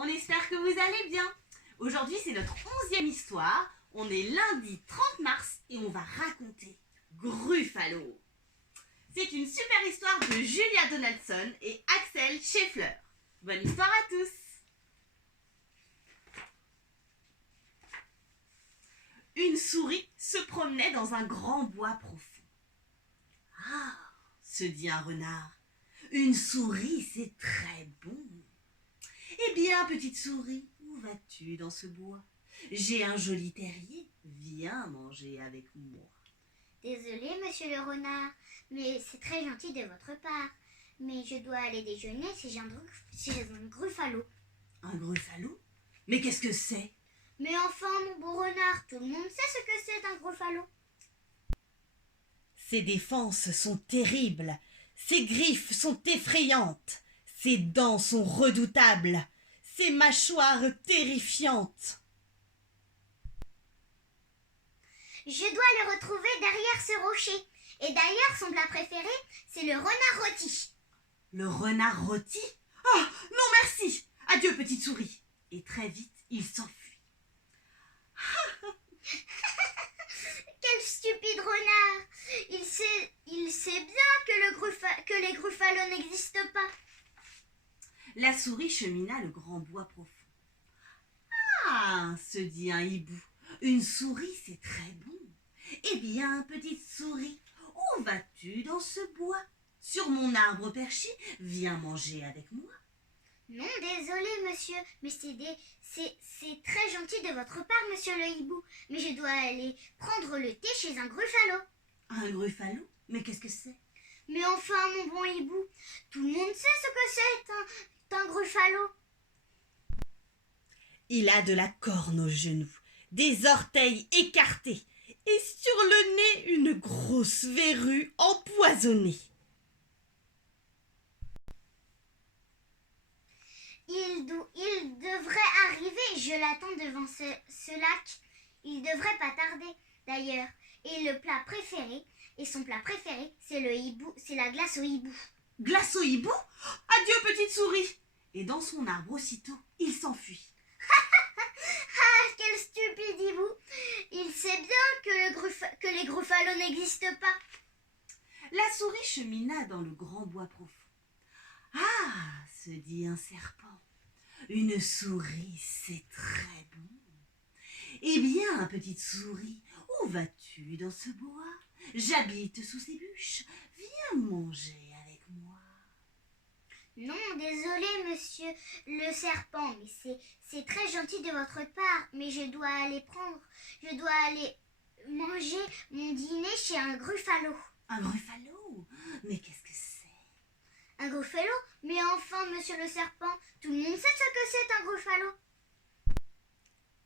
on espère que vous allez bien. Aujourd'hui, c'est notre 11e histoire. On est lundi 30 mars et on va raconter Gruffalo. C'est une super histoire de Julia Donaldson et Axel Scheffler. Bonne histoire à tous. Une souris se promenait dans un grand bois profond. « Ah !» se dit un renard. « Une souris, c'est très bon. » « Eh bien, petite souris, où vas-tu dans ce bois? J'ai un joli terrier, viens manger avec moi. » Désolé, monsieur le renard, mais c'est très gentil de votre part. Mais je dois aller déjeuner chez un gruffalo. Un gruffalo? Mais qu'est-ce que c'est? Mais enfin, mon beau renard, tout le monde sait ce que c'est un gruffalo. Ses défenses sont terribles, ses griffes sont effrayantes, ses dents sont redoutables, ses mâchoires terrifiantes. Je dois le retrouver derrière ce rocher. Et d'ailleurs, son plat préféré, c'est le renard rôti. Le renard rôti? Ah, non merci. Adieu, petite souris. Et très vite, il s'enfuit. Quel stupide renard! Il sait bien que les gruffalos n'existent pas. La souris chemina le grand bois profond. Ah, se dit un hibou, une souris c'est très bon. Eh bien, petite souris, où vas-tu dans ce bois? Sur mon arbre perché, viens manger avec moi. Non, désolé, monsieur, mais c'est très gentil de votre part, monsieur le hibou. Mais je dois aller prendre le thé chez un gruffalo. Un gruffalo? Mais qu'est-ce que c'est? Mais enfin, mon bon hibou, tout le monde sait ce que c'est un gruffalo. Il a de la corne aux genoux, des orteils écartés et sur le nez une grosse verrue empoisonnée. Il devrait arriver, je l'attends devant ce lac. Il devrait pas tarder, d'ailleurs. Et son plat préféré, c'est la glace au hibou. Glace au hibou? Adieu, petite souris. Et dans son arbre aussitôt, il s'enfuit. Ah, quel stupide hibou! Il sait bien que les gruffalos n'existent pas. La souris chemina dans le grand bois profond. Ah, se dit un serpent, une souris, c'est très bon. Eh bien, petite souris, où vas-tu dans ce bois? J'habite sous ces bûches, viens manger avec moi. Non, désolé, monsieur le serpent, mais c'est très gentil de votre part, mais je dois aller manger mon dîner chez un gruffalo. Un gruffalo? Mais qu'est-ce que c'est? Un gruffalo? Mais enfin, monsieur le serpent, tout le monde sait ce que c'est un gruffalo.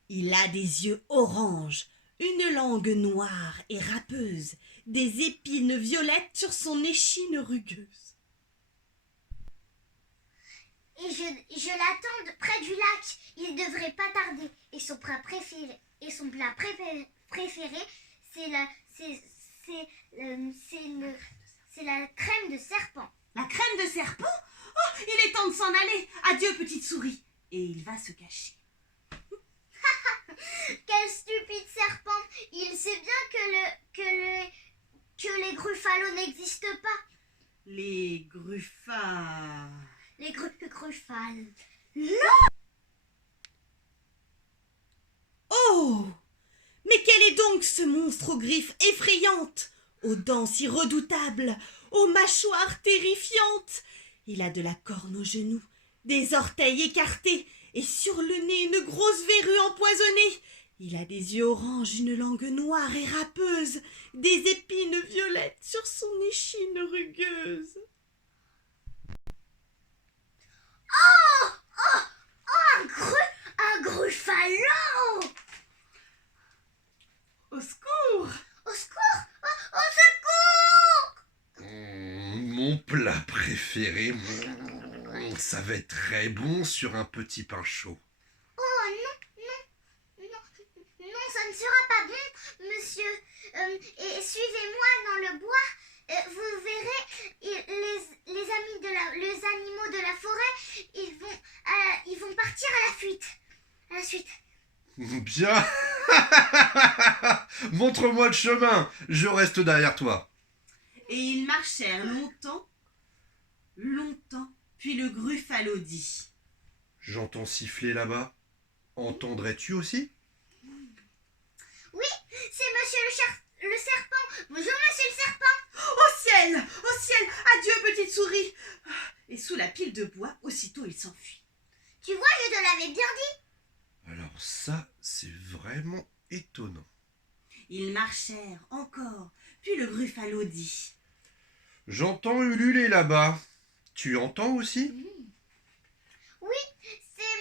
Il a des yeux oranges, une langue noire et râpeuse, des épines violettes sur son échine rugueuse. Et je l'attends près du lac. Il devrait pas tarder. Et son plat préféré, c'est la crème de serpent. La crème de serpent? Oh, il est temps de s'en aller. Adieu, petite souris. Et il va se cacher. Quel stupide serpent! Il sait bien que les gruffalos n'existent pas. Les gruffas... Les gruffales. Oh! Mais quel est donc ce monstre aux griffes effrayantes, aux dents si redoutables, aux mâchoires terrifiantes? Il a de la corne aux genoux, des orteils écartés et sur le nez une grosse verrue empoisonnée. Il a des yeux oranges, une langue noire et râpeuse, des épines violettes sur son échine rugueuse. Un gruffalo! Au secours! Au secours! Au secours! Mon plat préféré, ça va être très bon sur un petit pain chaud. Oh non, ça ne sera pas bon, monsieur. Et suivez-moi dans le bois. Vous verrez, les animaux de la forêt, ils vont partir à la Bien. Montre-moi le chemin, je reste derrière toi. Et ils marchèrent longtemps, longtemps, puis le Gruffalo dit. J'entends siffler là-bas. Entendrais-tu aussi? Oui, c'est monsieur le serpent. Bonjour, monsieur le serpent. Au ciel, adieu petite souris. Et sous la pile de bois, aussitôt il s'enfuit. Tu vois, je te l'avais bien dit. Alors ça, c'est vraiment étonnant. Ils marchèrent encore, puis le Gruffalo dit. J'entends ululer là-bas. Tu entends aussi? Oui, c'est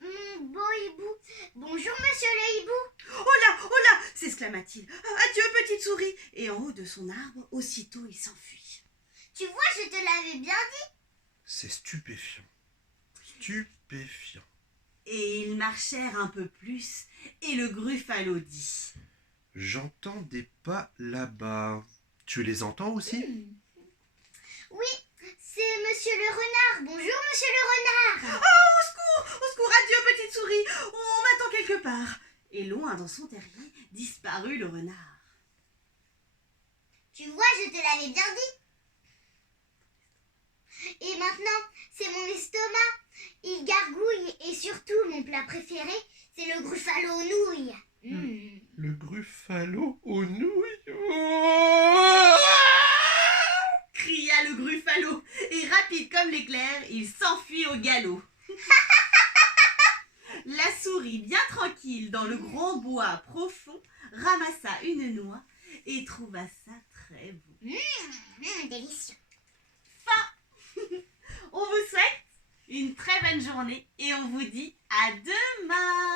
mon beau hibou. Bonjour, monsieur le hibou. Oh là, s'exclama-t-il. Adieu petite souris. Et en haut de son arbre, aussitôt il s'enfuit. Tu vois, je te l'avais bien dit. C'est stupéfiant. Stupéfiant. Et ils marchèrent un peu plus, et le Gruffalo dit. J'entends des pas là-bas. Tu les entends aussi? Oui, c'est monsieur le renard. Bonjour, monsieur le renard. Au secours, adieu petite souris. On m'attend quelque part. Et loin dans son terrier, disparut le renard. Tu vois, je te l'avais bien dit. Et maintenant, c'est mon estomac. Il gargouille et surtout, mon plat préféré, c'est le Gruffalo aux nouilles. Le Gruffalo aux nouilles. Oh, Cria le Gruffalo, et rapide comme l'éclair, il s'enfuit au galop. La souris, bien tranquille dans le grand bois profond, ramassa une noix et trouva ça très bon. Délicieux. On vous souhaite une très bonne journée et on vous dit à demain.